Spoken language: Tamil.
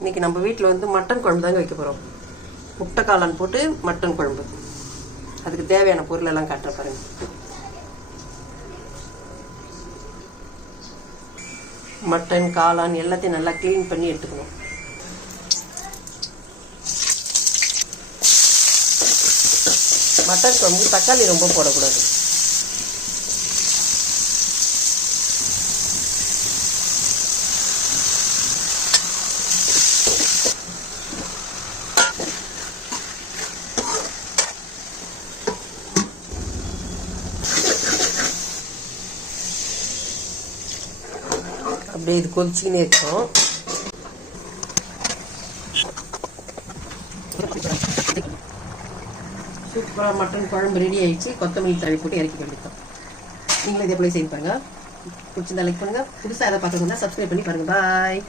இன்றைக்கி நம்ம வீட்டில் வந்து மட்டன் குழம்பு தாங்க வைக்க போகிறோம். முட்டை காளான் போட்டு மட்டன் குழம்பு. அதுக்கு தேவையான பொருள் எல்லாம் காட்டுற பாருங்க. மட்டன் காளான் எல்லாத்தையும் நல்லா க்ளீன் பண்ணி எடுத்துக்கணும். மட்டன் குழம்பு தக்காளி ரொம்ப போடக்கூடாது. அப்படியே இது கொதிச்சுக்கினே இருக்கும். சூப்பராக மட்டன் குழம்பு ரெடி ஆயிடுச்சு. கொத்தமல்லி தழை போட்டு இறக்கி வேண்டியதான். நீங்களும் இதே போல செய்து பாருங்க. பிடிச்சிருந்தா லைக் பண்ணுங்க. புதுசாக எதை பார்க்கணும்னா சப்ஸ்கிரைப் பண்ணி பாருங்க. பாய்.